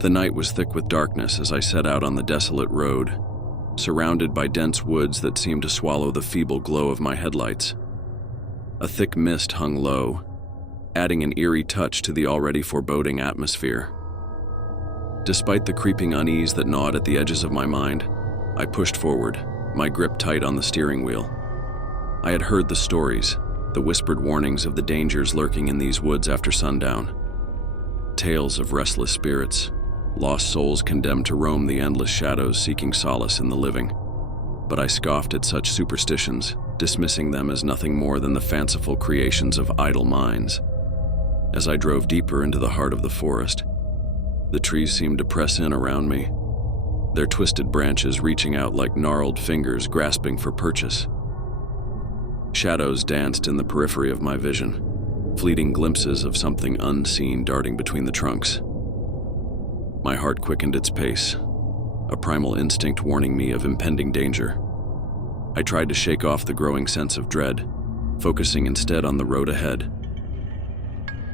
The night was thick with darkness as I set out on the desolate road, surrounded by dense woods that seemed to swallow the feeble glow of my headlights. A thick mist hung low, adding an eerie touch to the already foreboding atmosphere. Despite the creeping unease that gnawed at the edges of my mind, I pushed forward, my grip tight on the steering wheel. I had heard the stories, the whispered warnings of the dangers lurking in these woods after sundown. Tales of restless spirits, lost souls condemned to roam the endless shadows seeking solace in the living. But I scoffed at such superstitions, dismissing them as nothing more than the fanciful creations of idle minds. As I drove deeper into the heart of the forest, the trees seemed to press in around me, their twisted branches reaching out like gnarled fingers grasping for purchase. Shadows danced in the periphery of my vision, fleeting glimpses of something unseen darting between the trunks. My heart quickened its pace, a primal instinct warning me of impending danger. I tried to shake off the growing sense of dread, focusing instead on the road ahead.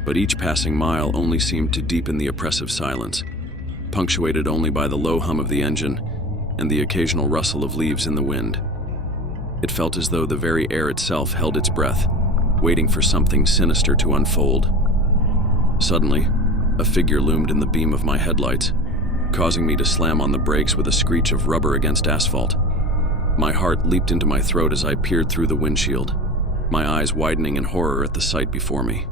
But each passing mile only seemed to deepen the oppressive silence, punctuated only by the low hum of the engine and the occasional rustle of leaves in the wind. It felt as though the very air itself held its breath, waiting for something sinister to unfold. Suddenly, a figure loomed in the beam of my headlights, causing me to slam on the brakes with a screech of rubber against asphalt. My heart leaped into my throat as I peered through the windshield, my eyes widening in horror at the sight before me.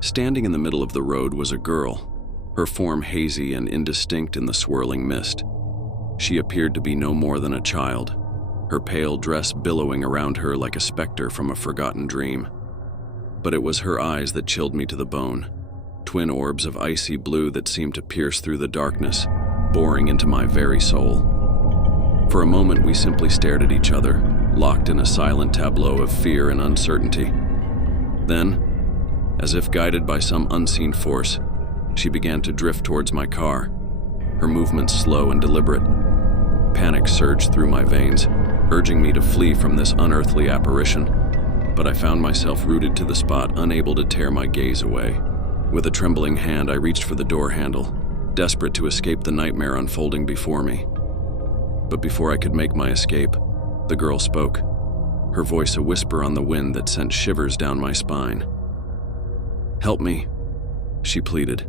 Standing in the middle of the road was a girl, her form hazy and indistinct in the swirling mist. She appeared to be no more than a child, her pale dress billowing around her like a specter from a forgotten dream. But it was her eyes that chilled me to the bone, twin orbs of icy blue that seemed to pierce through the darkness, boring into my very soul. For a moment, we simply stared at each other, locked in a silent tableau of fear and uncertainty. Then, as if guided by some unseen force, she began to drift towards my car, her movements slow and deliberate. Panic surged through my veins, urging me to flee from this unearthly apparition, but I found myself rooted to the spot, unable to tear my gaze away. With a trembling hand, I reached for the door handle, desperate to escape the nightmare unfolding before me. But before I could make my escape, the girl spoke, her voice a whisper on the wind that sent shivers down my spine. "Help me," she pleaded,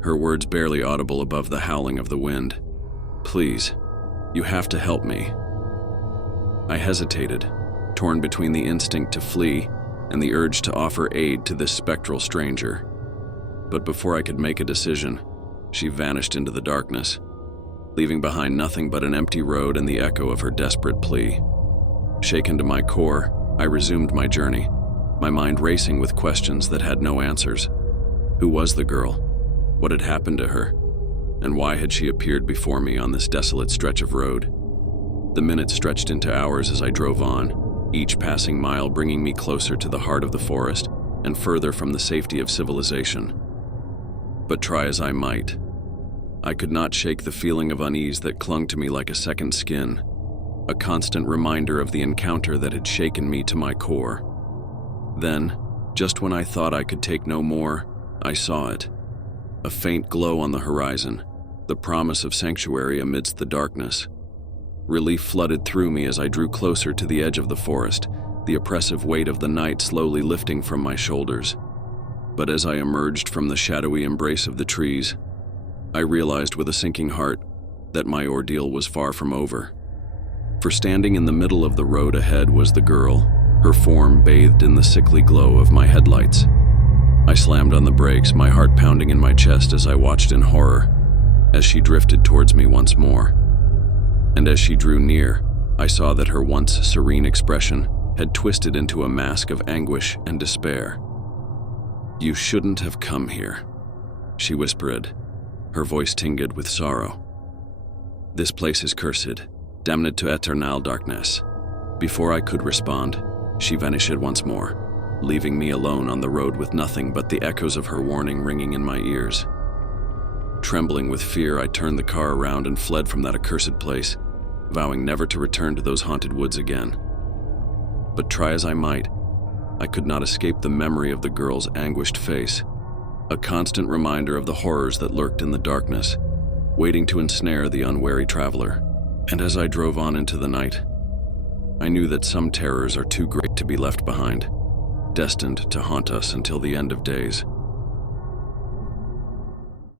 her words barely audible above the howling of the wind. "Please, you have to help me." I hesitated, torn between the instinct to flee and the urge to offer aid to this spectral stranger. But before I could make a decision, she vanished into the darkness, leaving behind nothing but an empty road and the echo of her desperate plea. Shaken to my core, I resumed my journey, my mind racing with questions that had no answers. Who was the girl? What had happened to her? And why had she appeared before me on this desolate stretch of road? The minutes stretched into hours as I drove on, each passing mile bringing me closer to the heart of the forest and further from the safety of civilization. But try as I might, I could not shake the feeling of unease that clung to me like a second skin, a constant reminder of the encounter that had shaken me to my core. Then, just when I thought I could take no more, I saw it. A faint glow on the horizon, the promise of sanctuary amidst the darkness. Relief flooded through me as I drew closer to the edge of the forest, the oppressive weight of the night slowly lifting from my shoulders. But as I emerged from the shadowy embrace of the trees, I realized with a sinking heart that my ordeal was far from over. For standing in the middle of the road ahead was the girl, her form bathed in the sickly glow of my headlights. I slammed on the brakes, my heart pounding in my chest as I watched in horror, as she drifted towards me once more. And as she drew near, I saw that her once serene expression had twisted into a mask of anguish and despair. "You shouldn't have come here," she whispered, her voice tinged with sorrow. "This place is cursed, damned to eternal darkness." Before I could respond, she vanished once more, leaving me alone on the road with nothing but the echoes of her warning ringing in my ears. Trembling with fear, I turned the car around and fled from that accursed place, vowing never to return to those haunted woods again. But try as I might, I could not escape the memory of the girl's anguished face, a constant reminder of the horrors that lurked in the darkness, waiting to ensnare the unwary traveler. And as I drove on into the night, I knew that some terrors are too great to be left behind, destined to haunt us until the end of days.